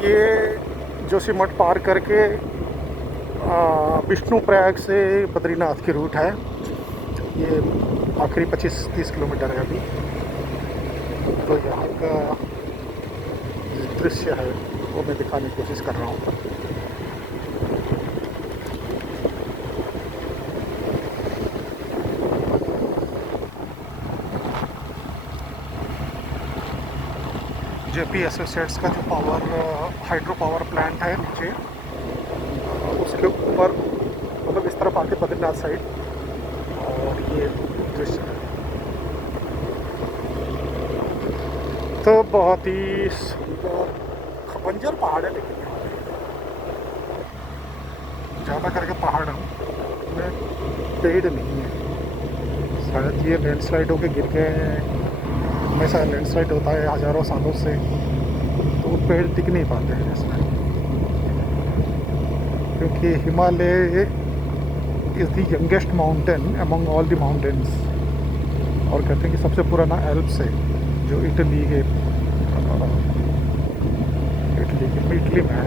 ये जोशीमठ पार करके विष्णु प्रयाग से बद्रीनाथ की रूट है। ये आखिरी 25-30 किलोमीटर है अभी। तो यहाँ का दृश्य है वो मैं दिखाने की कोशिश कर रहा हूँ। जेपी एसोसिएट्स का जो हाइड्रो पावर प्लांट है नीचे, उसके ऊपर मतलब इस तरफ आके बद्रीनाथ साइड, और ये दृश्य है। तो बहुत ही सुंदर बंजर पहाड़ है, लेकिन यहाँ ज़्यादा करके पहाड़ में पेड़ नहीं है। शायद ये लैंडस्लाइड होके गिर गए हैं। हमेशा लैंडस्लाइड होता है हज़ारों सालों से, तो पेड़ टिक नहीं पाते हैं इसमें, क्योंकि Himalaya is the youngest mountain among all the mountains. और कहते हैं कि सबसे पुराना एल्प्स है जो इटली में है।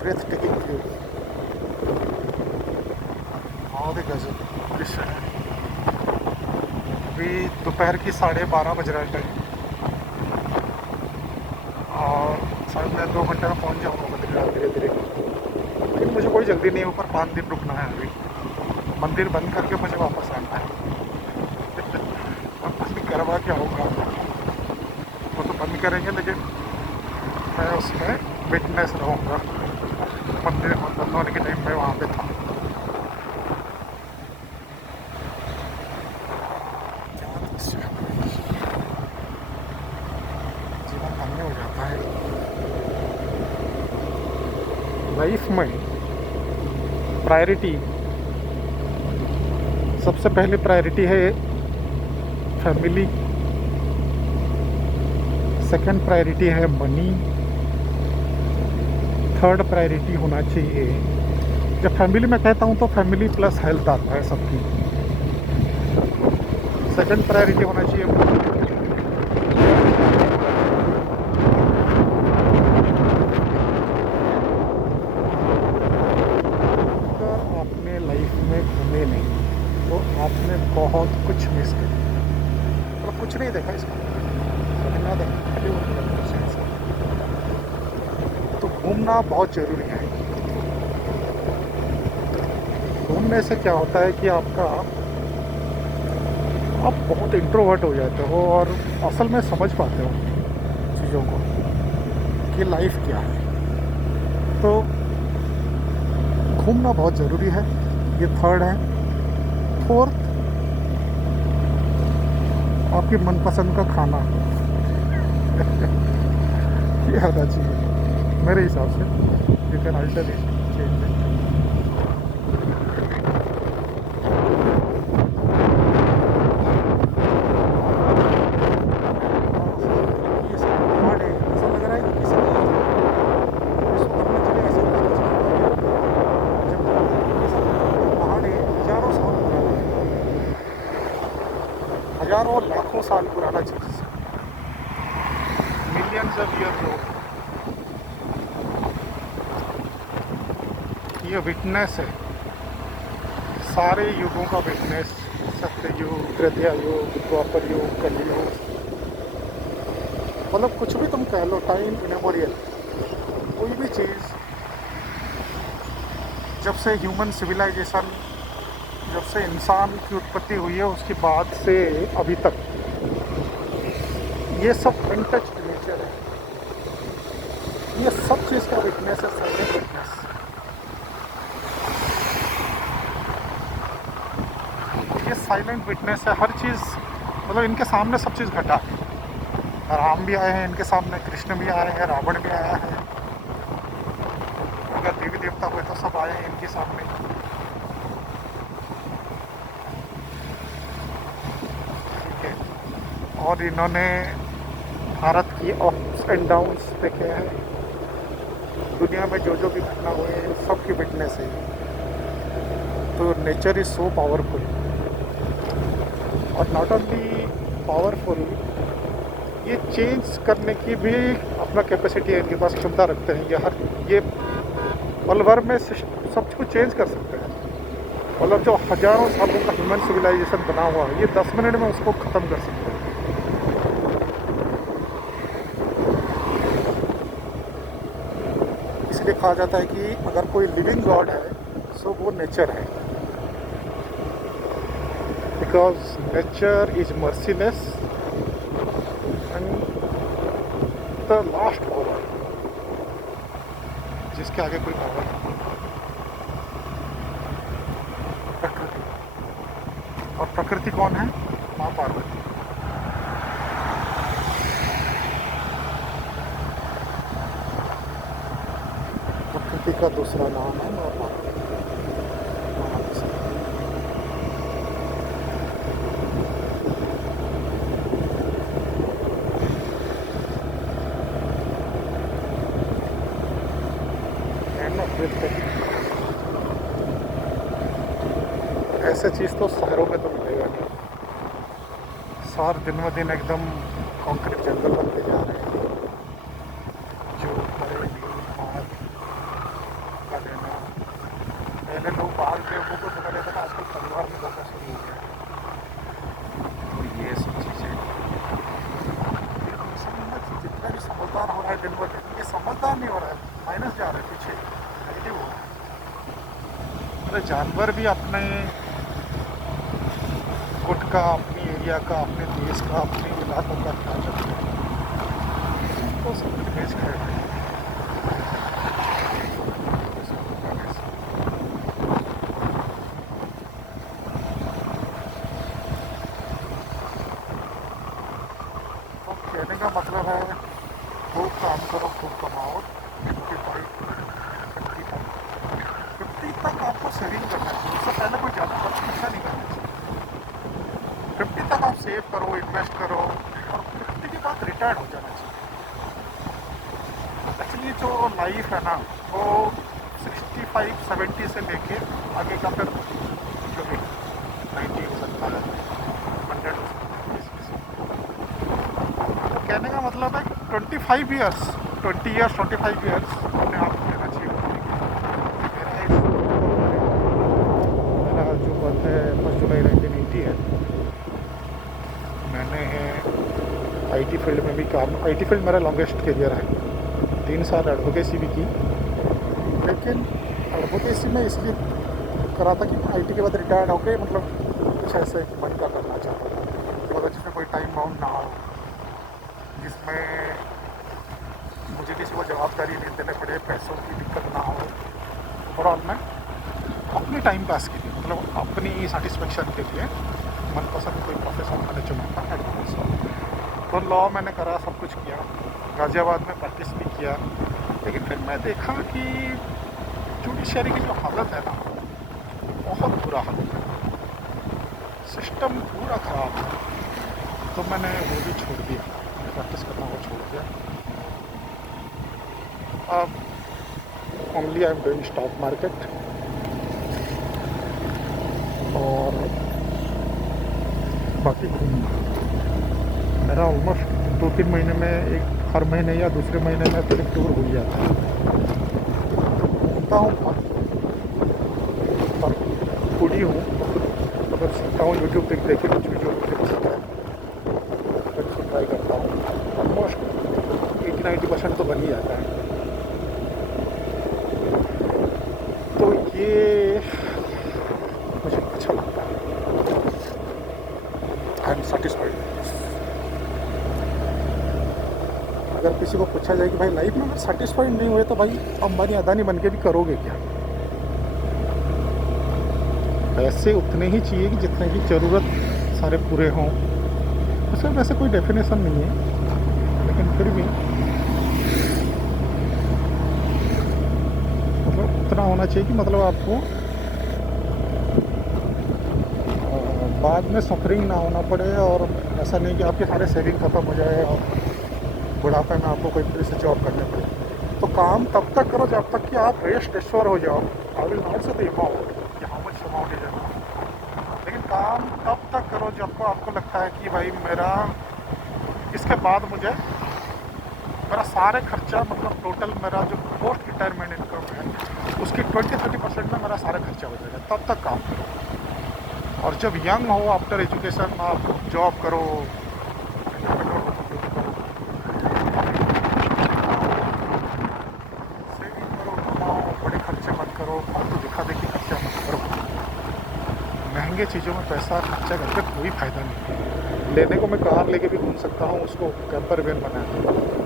ब्रेथ टेकिंग व्यू, बहुत ही गजब दृश्य है। अभी दोपहर की 12:30 बज रहा है टाइम, और शायद मैं 2 घंटे में पहुंच जाऊँगा बद्रीनाथ धीरे धीरे। लेकिन मुझे कोई जल्दी नहीं है, ऊपर 5 दिन रुकना है अभी। मंदिर बंद करके मुझे वापस आना है। वापस भी करवा के आऊँगा। वो तो बंद करेंगे, लेकिन मैं उसमें विटनेस रहूँगा। मंदिर बंद होने के टाइम में वहाँ पे था। जीवन धन्य हो जाता है। लाइफ में प्रायोरिटी, सबसे पहली प्रायोरिटी है फैमिली, सेकंड प्रायोरिटी है मनी, थर्ड प्रायोरिटी होना चाहिए, जब फैमिली में कहता हूँ तो फैमिली प्लस हेल्थ आता है सबकी। सेकंड प्रायोरिटी होना चाहिए अगर आपने लाइफ में घूमे नहीं तो आपने बहुत कुछ मिस किया, मतलब कुछ नहीं देखा इसका, ना देखा। तो घूमना बहुत ज़रूरी है। घूमने से क्या होता है कि आप बहुत इंट्रोवर्ट हो जाते हो और असल में समझ पाते हो चीज़ों को कि लाइफ क्या है। तो घूमना बहुत ज़रूरी है, ये थर्ड है। फोर्थ, आपकी मनपसंद का खाना ये आना चाहिए मेरे हिसाब से। You can alter it, change it. ये सब पहाड़ है, ऐसा लग रहा है कि किसी ने सुबह में चले ऐसे जब ये सब पहाड़ है, हज़ारों साल पुराना, हज़ारों लाखों साल पुराना चीज़, मिलियंस ऑफ ईयर्स ओल्ड। ये विटनेस है, सारे युगों का विटनेस। सत्य युग, त्रेता युग, द्वापर युग, कलयुग, मतलब कुछ भी तुम कह लो, टाइम इमेमोरियल। कोई भी चीज़ जब से ह्यूमन सिविलाइजेशन, जब से इंसान की उत्पत्ति हुई है उसके बाद से अभी तक, ये सब अनटच्ड नेचर है। ये सब चीज़ का विटनेस है, साइलेंट विटनेस। ये साइलेंट विटनेस है, हर चीज़, मतलब इनके सामने सब चीज़ घटा है। राम भी आए हैं इनके सामने, कृष्ण भी आए हैं, रावण भी आया है, अगर देवी देवता हुए तो सब आए हैं इनके सामने। और इन्होंने भारत की अप्स एंड डाउन्स देखे हैं, दुनिया में जो जो भी घटना हुए हैं सब की विटनेस है। तो नेचर इज़ सो पावरफुल, और नॉट ओनली पावरफुल, ये चेंज करने की भी अपना कैपेसिटी है, इनके पास क्षमता रखते हैं। ये पल भर में सब कुछ चेंज कर सकते हैं। मतलब जो हज़ारों सालों का ह्यूमन सिविलाइजेशन बना हुआ है, ये 10 मिनट में उसको ख़त्म कर सकते हैं। इसलिए कहा जाता है कि अगर कोई लिविंग गॉड है सो वो नेचर है, because nature is merciless and the last power, जिसके आगे कोई पावर नहीं। प्रकृति, और प्रकृति कौन है? माँ पार्वती। प्रकृति का दूसरा नाम है माँ पार्वती। ऐसे चीज़ तो शहरों में तो मिलेगा नहीं। शहर दिन ब दिन एकदम कंक्रीट जंगल बनते जा रहे हैं, जो बड़े भीड़ का देना। पहले लोग बाहर के लोगों को जगह लेते थे, आजकल परिवार में रहना शुरू हो गया। तो ये सब चीज़ें जितना भी समझदार हो रहा है दिन ब दिन, ये समझदार नहीं हो रहा है, माइनस जा रहा है, पीछे नेगेटिव हो रहा है। अरे जानवर भी अपने गुट का, अपनी एरिया का, अपने देश का, अपने इलाकों का ख्याल रखते हैं, तो सब कुछ बेच खा रहे हैं। तो कहने का मतलब है, खूब काम करो, खूब कमाओ, 50 तक आपको सेविंग करना चाहिए। उससे पहले कोई ज़्यादा खर्चा नहीं करना चाहिए। 50 तक आप सेव करो, इन्वेस्ट करो, और 50 के बाद रिटायर्ड हो जाना चाहिए। एक्चुअली जो लाइफ है ना, वो 65-70 से लेके आगे का फिर जो भी 90 हो सकता है, 100 हो सकता है। तो कहने का मतलब है 25 ईयर्स 25 ईयर्स अपने आप को लेना चाहिए। मेरा जो बर्थ है 1 जुलाई 1980 है। मैंने आईटी फील्ड में भी काम, आईटी फील्ड मेरा लॉन्गेस्ट करियर है। 3 साल एडवोकेसी भी की, लेकिन एडवोकेसी में इसलिए करा था कि आईटी के बाद रिटायर्ड होकर मतलब कुछ ऐसे मन का करना चाहता था, मतलब जिसमें कोई टाइम बाउंड ना हो, जिसमें मुझे किसी को जवाबदारी नहीं देने पड़े, पैसों की दिक्कत ना हो। ओवरऑल मैं अपने टाइम पास के लिए, मतलब अपनी सेटिस्फेक्शन के लिए मनपसंद कोई प्रोफेशन मैंने चुना था एडवोकेसी। तो लॉ मैंने करा, सब कुछ किया, गाज़ियाबाद में प्रैक्टिस भी किया। लेकिन फिर मैं देखा कि जुडिशरी की जो हालत है ना, बहुत बुरा हालत है, सिस्टम पूरा ख़राब है। तो मैंने वो भी छोड़ दिया, मैंने प्रैक्टिस करना वो छोड़ दिया। अब only I am doing stock market, और बाकी घूमना। मेरा ऑलमोस्ट 2-3 महीने में हर महीने या दूसरे महीने में फिर टूर हो जाता है। घूमता हूँ पर फूडी हूँ, अगर सीखता हूँ यूट्यूब देख के कुछ वीडियो मुझे पसंद है तो ट्राई करता हूँ। ऑलमोस्ट 80-90% तो बन ही जाता है। तो ये मुझे अच्छा लगता है, आई एम सेटिस्फाइड। अगर किसी को पूछा जाए कि भाई लाइफ में अगर सेटिस्फाइड नहीं हुए तो भाई अंबानी अदानी बन के भी करोगे क्या? पैसे उतने ही चाहिए कि जितने की ज़रूरत सारे पूरे हों। उसमें वैसे कोई डेफिनेशन नहीं है, लेकिन फिर भी मतलब इतना होना चाहिए कि मतलब आपको बाद में सफरिंग ना होना पड़े, और ऐसा नहीं कि आपके सारे सेविंग ख़त्म हो जाए और बुढ़ापे में आपको कोई फिर से जॉब करने पड़े। तो काम तब तक करो जब तक कि आप रेस्ट एश्योर हो जाओ। आई विल नॉट से द अमाउंट कि how much amount is enough, लेकिन काम तब तक करो जब को आपको लगता है कि भाई मेरा इसके बाद मुझे मेरा सारे खर्चा, मतलब टोटल मेरा जो पोस्ट रिटायरमेंट इनकम है उसकी 20-30% में मेरा सारा खर्चा हो जाएगा, तब तक काम करो। और जब यंग हो, आफ्टर एजुकेशन आप जॉब करो, सेविंग करो, कमाओ, बड़े खर्चे मत करो, फालतू दिखा देखी खर्चा मत करो। महंगे चीज़ों में पैसा खर्चा करके कोई फ़ायदा नहीं है। लेने को मैं कार लेके भी घूम सकता हूँ, उसको कैंपर वैन बनाया,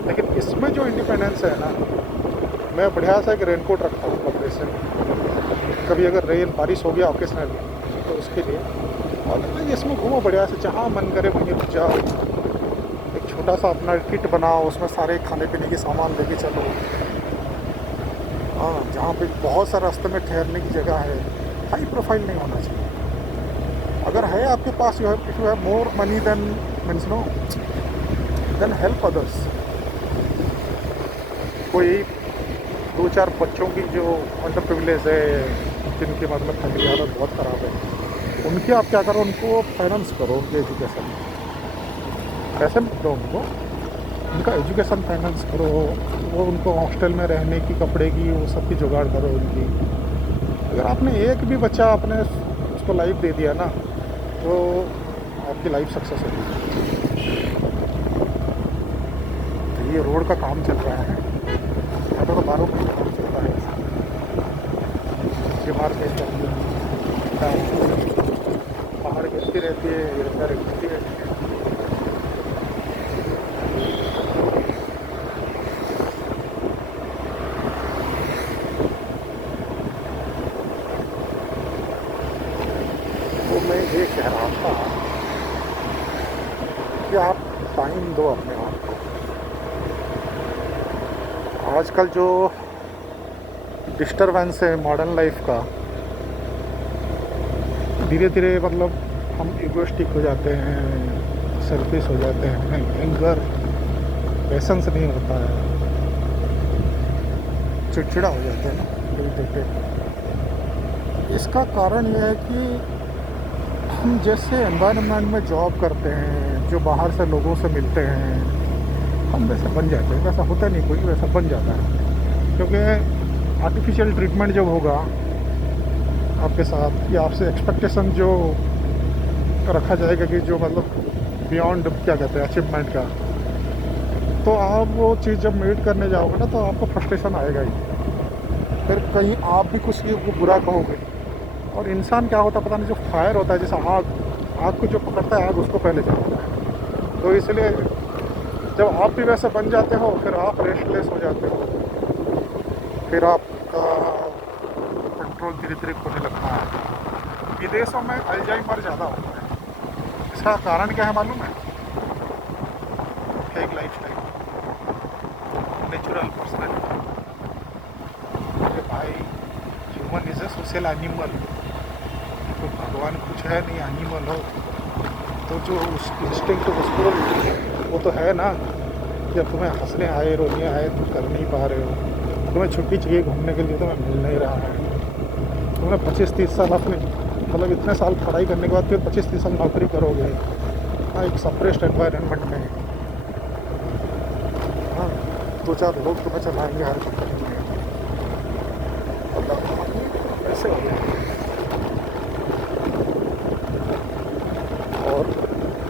लेकिन इसमें जो इंडिपेंडेंस है ना, मैं बढ़िया सा एक रेनकोट रखता हूँ कपड़े से, कभी अगर रेन बारिश हो गया ओकेजनल तो उसके लिए, और इसमें घूमो बढ़िया से, जहाँ मन करे वहीं रुक जाओ। एक छोटा सा अपना किट बनाओ, उसमें सारे खाने पीने के सामान लेके चलो। हाँ, जहाँ पे बहुत सा रास्ते में ठहरने की जगह है, हाई प्रोफाइल नहीं होना चाहिए। अगर है आपके पास, you have more money then means no then help others. कोई 2-4 बच्चों की जो अंडर प्रिविलेज है, जिनकी मतलब फैमिली हालत बहुत ख़राब है, उनकी आप क्या करो, उनको फाइनेंस करो, उनकी एजुकेशन, पैसे मत दो उनको, उनका एजुकेशन फाइनेंस करो। वो उनको हॉस्टल में रहने की, कपड़े की, वो सब की जुगाड़ करो उनकी। अगर आपने एक भी बच्चा अपने उसको लाइफ दे दिया ना, तो आपकी लाइफ सक्सेस होगी। तो ये रोड का काम चल रहा है, तो 12 का काम चल रहा है, बीमार कैसे पहाड़ गिरती रहती है, गिरती रहती है। तो मैं ये कह रहा था कि आप टाइम दो अपने आप को। आजकल जो डिस्टर्बेंस है मॉडर्न लाइफ का, धीरे धीरे मतलब हम इगोइस्टिक हो जाते हैं, सेल्फिश हो जाते हैं, एंगर, पेशेंस नहीं होता है, चिड़चिड़ा हो जाते हैं ना देख। इसका कारण यह है कि हम जैसे एनवायरनमेंट में जॉब करते हैं, जो बाहर से लोगों से मिलते हैं, हम वैसे बन जाते हैं। वैसा होता नहीं, कोई वैसा बन जाता है, क्योंकि आर्टिफिशियल ट्रीटमेंट जब होगा आपके साथ, या आपसे एक्सपेक्टेशन जो रखा जाएगा कि जो मतलब बियॉन्ड क्या कहते हैं अचीवमेंट का, तो आप वो चीज़ जब मीट करने जाओगे ना, तो आपको फ्रस्ट्रेशन आएगा ही। फिर कहीं आप भी कुछ को बुरा कहोगे, और इंसान क्या होता है पता नहीं, जो फायर होता है, जैसे आग को जो पकड़ता है, आग उसको पहले जलाता है। तो इसलिए जब आप भी वैसे बन जाते हो, फिर आप रेस्टलेस हो जाते हो, फिर आपका कंट्रोल धीरे धीरे खोने लगता है। विदेशों में अल्जाइमर ज़्यादा होता है। इसका कारण क्या है मालूम है? Fake lifestyle, natural personality. अरे भाई, human is a social animal. तो भगवान कुछ है नहीं, एनिमल हो तो जो उस इंस्टिंक्ट उसको वो तो है ना, जब तुम्हें हंसने आए, रोने आए, तुम कर नहीं पा रहे हो, तुम्हें छुट्टी चाहिए घूमने के लिए, तुम्हें मिल नहीं रहा है, तुम्हें 25-30 साल अपने मतलब इतने साल पढ़ाई करने के बाद फिर 25-30 साल नौकरी करोगे, हाँ, एक सप्रेस्ड एनवायरनमेंट में, हाँ, 2-4 लोग तुम्हें चलाएंगे हर कंपनी में, ऐसे हो जाएंगे। और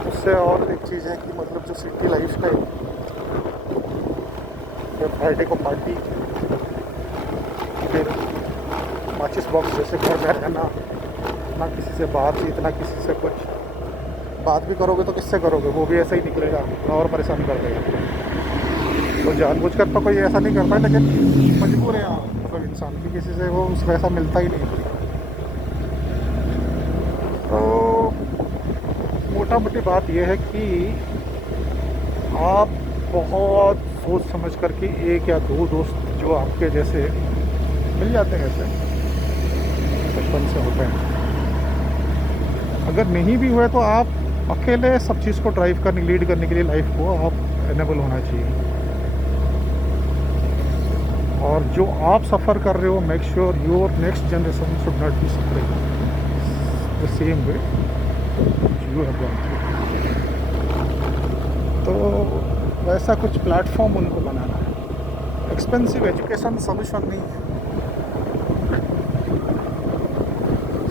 उससे और एक चीज़ है कि मतलब जो सिटी लाइफ स्टाइल, फ्राइडे को पार्टी, फिर माचिस बॉक्स जैसे घर में रहना, ना किसी से बातचीत, ना किसी से कुछ, बात भी करोगे तो किससे करोगे, वो भी ऐसा ही निकलेगा और परेशान कर देगा। तो जानबूझकर तो कोई ऐसा नहीं करता है, लेकिन मजबूर है मतलब इंसान की, किसी से वो उस वैसा मिलता ही नहीं। तो मोटा मोटी बात यह है कि आप बहुत सोच समझ करके 1 या 2 दोस्त जो आपके जैसे मिल जाते हैं, ऐसे बचपन से होते हैं, अगर नहीं भी हुए तो आप अकेले सब चीज़ को ड्राइव करने लीड करने के लिए लाइफ को आप एनेबल होना चाहिए। और जो आप सफ़र कर रहे हो, make sure your next generation should not be suffering the same way you have gone through. तो वैसा कुछ प्लेटफॉर्म उनको बनाना है। एक्सपेंसिव एजुकेशन सोल्यूशन नहीं है।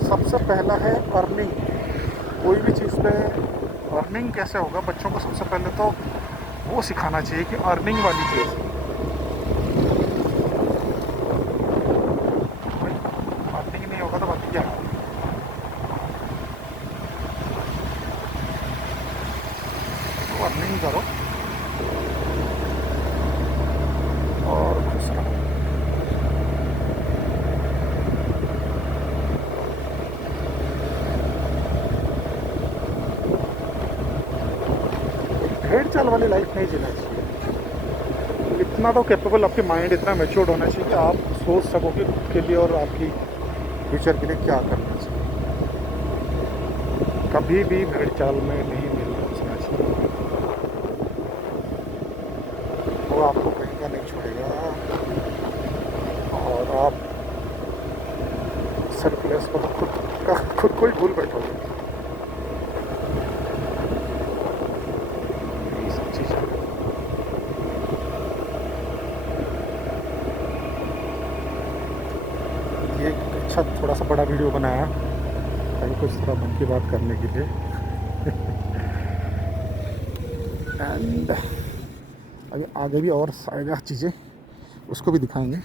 सबसे पहला है अर्निंग। कोई भी चीज़ पे अर्निंग कैसे होगा, बच्चों को सबसे पहले तो वो सिखाना चाहिए कि अर्निंग वाली चीज़ अर्निंग नहीं होगा तो बाकी क्या है। तो अर्निंग करो और खुश रहो। भेड़ चाल वाली लाइफ नहीं जीना चाहिए। इतना तो कैपेबल आपके माइंड इतना मैच्योर्ड होना चाहिए कि आप सोच सको कि खुद के लिए और आपकी फ्यूचर के लिए क्या करना चाहिए। कभी भी भेड़ चाल में नहीं मिलना चाहिए। वो आपको कहीं का नहीं छोड़ेगा और आप सर्कुलस पर खुद को ही भूल बैठोगे। ये सब चीज़ें ये अच्छा थोड़ा सा बड़ा वीडियो बनाया ताकि कुछ थोड़ा मन की बात करने के लिए। एंड अभी आगे भी और आएगा चीज़ें, उसको भी दिखाएंगे।